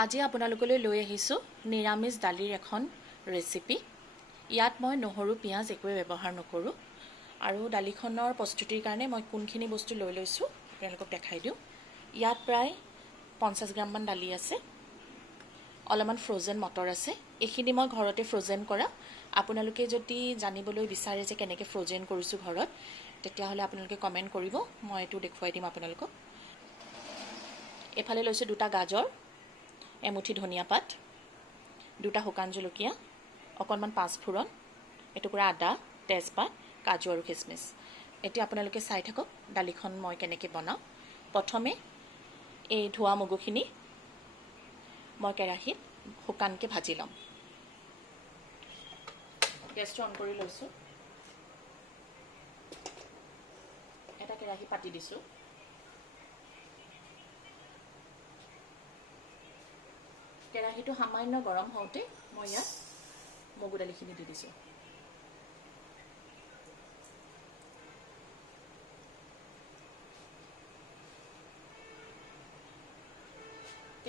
আজি আপোনালোকলৈ লৈ আহিছোঁ নিৰামিষ দালিৰ এখন ৰেচিপি। ইয়াত মই নহৰু পিঁয়াজ একোৱে ব্যৱহাৰ নকৰোঁ আৰু দালিখনৰ প্ৰস্তুতিৰ কাৰণে মই কোনখিনি বস্তু লৈ লৈছোঁ আপোনালোকক দেখাই দিওঁ। ইয়াত প্ৰায় 50 গ্ৰামমান দালি আছে, অলপমান ফ্ৰ'জেন মটৰ আছে। এইখিনি মই ঘৰতে ফ্ৰ'জেন কৰা। আপোনালোকে যদি জানিবলৈ বিচাৰে যে কেনেকৈ ফ্ৰ'জেন কৰিছোঁ ঘৰত, তেতিয়াহ'লে আপোনালোকে কমেণ্ট কৰিব, মই এইটো দেখুৱাই দিম আপোনালোকক। এইফালে লৈছোঁ 2টা গাজৰ, এমুঠি ধনিয়া পাত, 2টা শুকান জলকীয়া, অকণমান পাঁচফোৰণ, এটুকুৰা আদা, তেজপাত, কাজু আৰু খিচমিচ। এতিয়া আপোনালোকে চাই থাকক দালিখন মই কেনেকৈ বনাওঁ। প্ৰথমে এই ধোৱা মগুখিনি মই কেৰাহীত শুকানকৈ ভাজি ল'ম। গেছটো অন কৰি লৈছোঁ। এটা কেৰাহী পাতি দিছোঁ। কেৰাহীটো সামান্য গৰম হওঁতে মই ইয়াত মগু দালিখিনি দি দিছোঁ।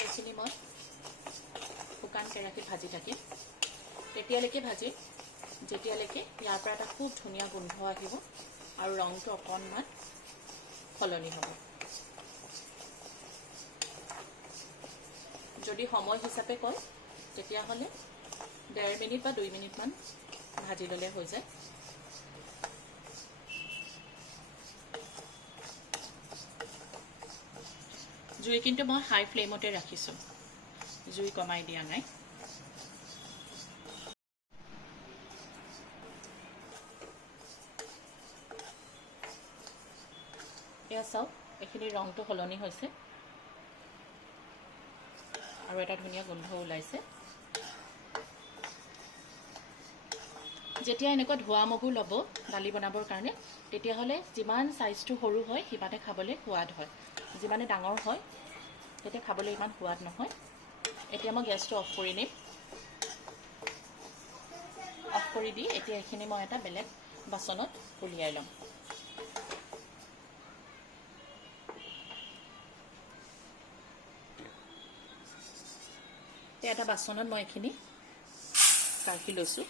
এইখিনি মই শুকান কেৰাহীত ভাজি থাকিম। তেতিয়ালৈকে ভাজিম যেতিয়ালৈকে ইয়াৰ পৰা এটা খুব ধুনীয়া গোন্ধ আহিব আৰু ৰংটো অকণমান সলনি হ'ব। যদি সময় হিচাপে কয় তেতিয়াহ'লে 1.5 মিনিট বা 2 মিনিটমান ভাজি ল'লে হৈ যায়। জুই কিন্তু মই হাই ফ্লেমতে ৰাখিছোঁ, জুই কমাই দিয়া নাই। এয়া চাওক, এইখিনি ৰংটো সলনি হৈছে আৰু এটা ধুনীয়া গোন্ধ ওলাইছে। যেতিয়া এনেকুৱা ধোৱা মগু ল'ব দালি বনাবৰ কাৰণে, তেতিয়াহ'লে যিমান চাইজটো সৰু হয় সিমানে খাবলৈ সোৱাদ হয়, যিমানে ডাঙৰ হয় তেতিয়া খাবলৈ ইমান সোৱাদ নহয়। এতিয়া মই গেছটো অফ কৰি নিম। অফ কৰি দি এতিয়া এইখিনি মই এটা বেলেগ বাচনত উলিয়াই ল'ম। এটা বাচনত মই এইখিনি কাঢ়ি লৈছোঁ।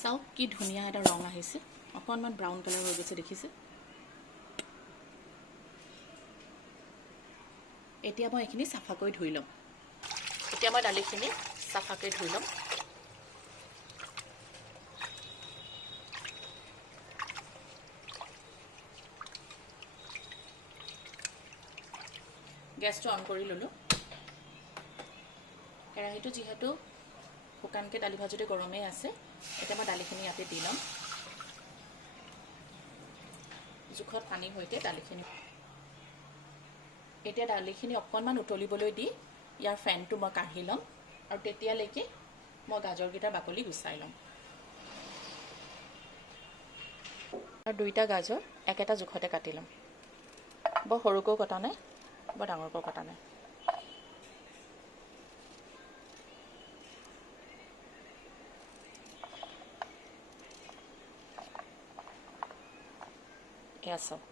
চাওক কি ধুনীয়া এটা ৰং আহিছে, অকণমান ব্ৰাউন কালাৰ হৈ গৈছে, দেখিছে? এতিয়া মই এইখিনি চাফাকৈ ধুই ল'ম। এতিয়া মই দালিখিনি চাফাকৈ ধুই ল'ম। গেছটো অন কৰি ল'লোঁ। কেৰাহীটো যিহেতু শুকানকৈ দালি ভাজোঁতে গৰমেই আছে, এতিয়া মই দালিখিনি ইয়াতে দি ল'ম। জোখত পানীৰ সৈতে দালিখিনি। এতিয়া দালিখিনি অকণমান উতলিবলৈ দি ইয়াৰ ফেনটো মই কাঢ়ি ল'ম আৰু তেতিয়ালৈকে মই গাজৰকেইটাৰ বাকলি গুচাই ল'ম। আৰু 2টা গাজৰ একেটা জোখতে কাটি ল'ম। বৰ সৰুকৈও কটা নাই, বৰ ডাঙৰকৈ কটা নাই। এয়া চাওক,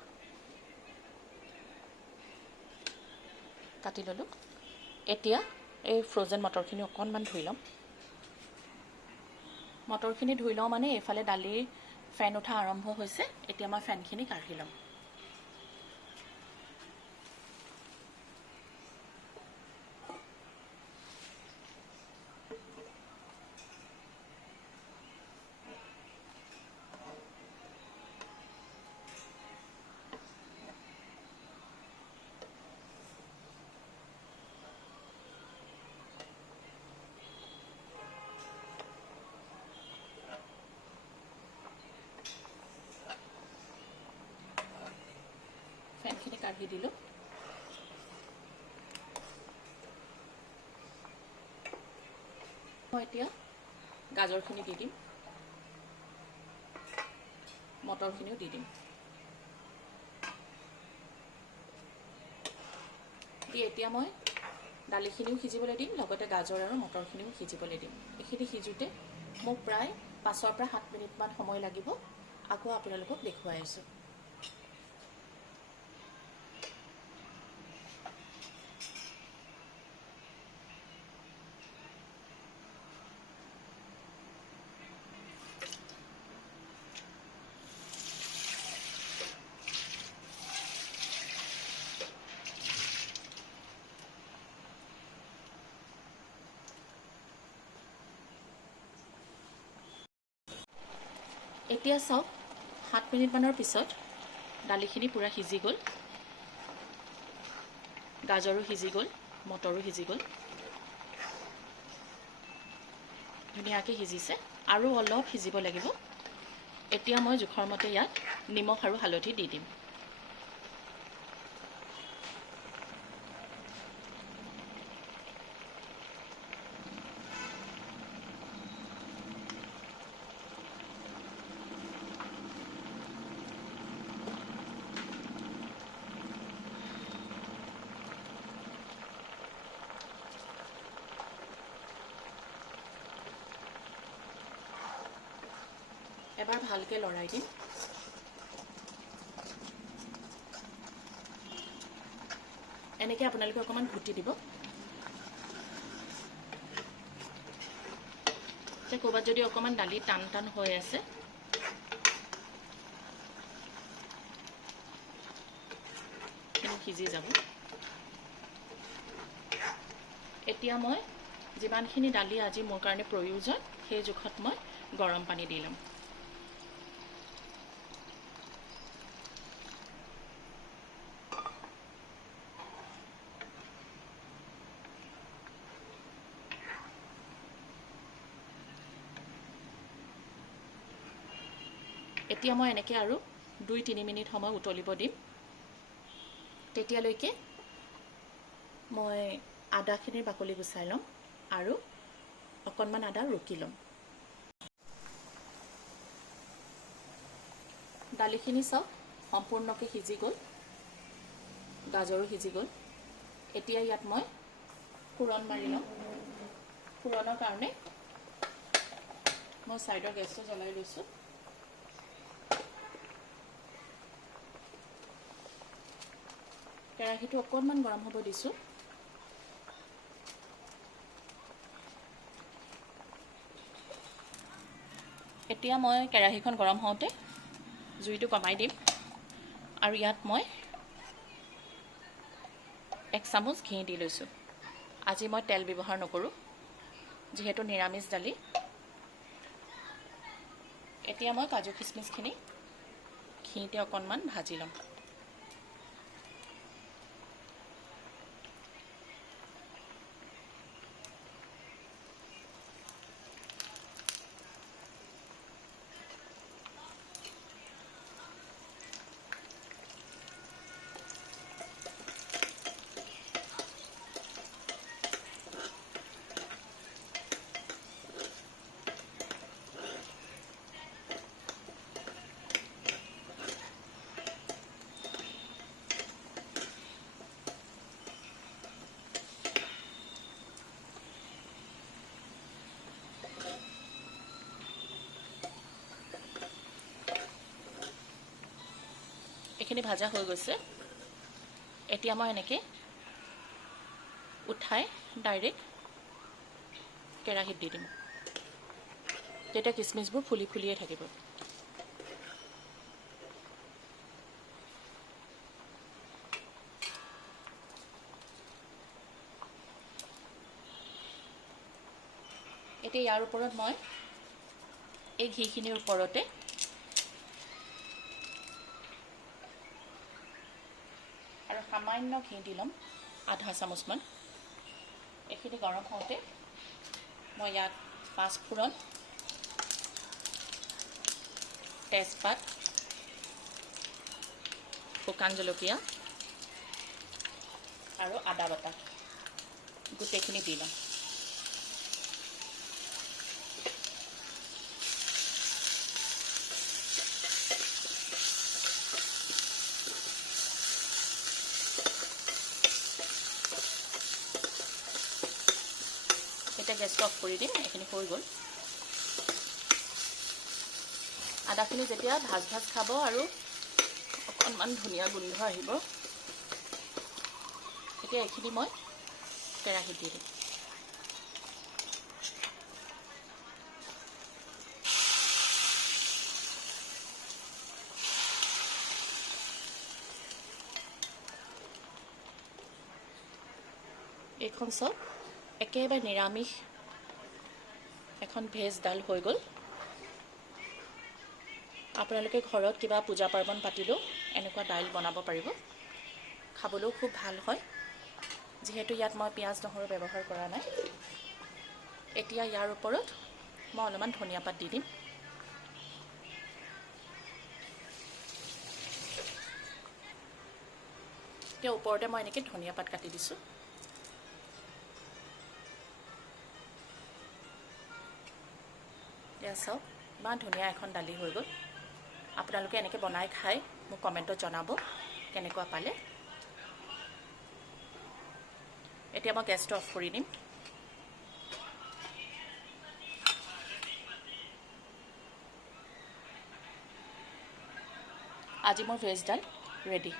কাটি ল'লোঁ। এতিয়া এই ফ্ৰ'জেন মটৰখিনি অকণমান ধুই ল'ম। মটৰখিনি ধুই লওঁ মানে এইফালে দালিৰ ফেন উঠা আৰম্ভ হৈছে। এতিয়া মই ফেনখিনি কাঢ়ি ল'ম। ফেনখিনি কাঢ়ি দিলোঁ। মই এতিয়া গাজৰখিনি দি দিম, মটৰখিনিও দি দিম। দি এতিয়া মই দালিখিনিও সিজিবলৈ দিম, লগতে গাজৰ আৰু মটৰখিনিও সিজিবলৈ দিম। এইখিনি সিজোঁতে মোক প্ৰায় 5 পৰা 7 মিনিটমান সময় লাগিব। আকৌ আপোনালোকক দেখুৱাই আছোঁ। এতিয়া চাওক 7 মিনিটমানৰ পিছত দালিখিনি পূৰা সিজি গ'ল, গাজৰো সিজি গ'ল, মটৰো সিজি গ'ল, ধুনীয়াকৈ সিজিছে। আৰু অলপ সিজিব লাগিব। এতিয়া মই জোখৰ মতে ইয়াত নিমখ আৰু হালধি দি দিম। এবাৰ ভালকৈ লৰাই দিম। এনেকৈ আপোনালোকে অকণমান ঘুটি দিব। ক'ৰবাত যদি অকণমান দালি টান টান হৈ আছে, সিজি যাব। এতিয়া মই যিমানখিনি দালি আজি মোৰ কাৰণে প্ৰয়োজন, সেই জোখত মই গৰম পানী দি ল'ম। এতিয়া মই এনেকৈ আৰু 2-3 মিনিট সময় উতলিব দিম। তেতিয়ালৈকে মই আদাখিনিৰ বাকলি গুচাই ল'ম আৰু অকণমান আদা ৰুকি ল'ম। দালিখিনি চাওক সম্পূৰ্ণকৈ সিজি গ'ল, গাজৰো সিজি গ'ল। এতিয়া ইয়াত মই ফোৰণ মাৰি ল'ম। ফোৰণৰ কাৰণে মই ছাইডৰ গেছটো জ্বলাই লৈছোঁ। কেৰাহীটো অকণমান গৰম হ'ব দিছোঁ। এতিয়া মই কেৰাহীখন গৰম হওঁতে জুইটো কমাই দিম আৰু ইয়াত মই 1 চামুচ ঘি দি লৈছোঁ। আজি মই তেল ব্যৱহাৰ নকৰোঁ, যিহেতু নিৰামিষ দালি। এতিয়া মই কাজু খিচমিচখিনি ঘিতে অকণমান ভাজি ল'ম। এইখিনি ভাজা হৈ গৈছে। এতিয়া মই এনেকৈ উঠাই ডাইৰেক্ট কেৰাহীত দি দিম। তেতিয়া কিচমিচবোৰ ফুলি ফুলিয়ে থাকিব। এতিয়া ইয়াৰ ওপৰত মই এই ঘিখিনিৰ ওপৰতে আৰু সামান্য ঘি দি ল'ম, আধা চামুচমান। এইখিনি গৰম হওঁতে মই ইয়াত 5 ফোৰণ, তেজপাত, শুকান জলকীয়া আৰু আদা বটা গোটেইখিনি দি ল'ম। এতিয়া গেছটো অফ কৰি দিম। এইখিনি হৈ গ'ল। আদাখিনি যেতিয়া ভাজ ভাজ খাব আৰু অকণমান ধুনীয়া গোন্ধ আহিব, এতিয়া এইখিনি মই কেৰাহীত দি দিম। এইখন চব একেবাৰে নিৰামিষ এখন ভেজ ডাল হৈ গ'ল। আপোনালোকে ঘৰত কিবা পূজা পাৰ্বণ পাতিলেও এনেকুৱা দাইল বনাব পাৰিব। খাবলৈও খুব ভাল হয়, যিহেতু ইয়াত মই পিঁয়াজ নহৰু ব্যৱহাৰ কৰা নাই। এতিয়া ইয়াৰ ওপৰত মই অলপমান ধনিয়া পাত দি দিম। এতিয়া ওপৰতে মই এনেকৈ ধনিয়া পাত কাটি দিছোঁ। এতিয়া চাওক ইমান ধুনীয়া এখন দালি হৈ গ'ল। আপোনালোকে এনেকৈ বনাই খাই মোক কমেণ্টত জনাব কেনেকুৱা পালে। এতিয়া মই গেছটো অফ কৰি দিম। আজি মোৰ ভেজ ডাল ৰেডি।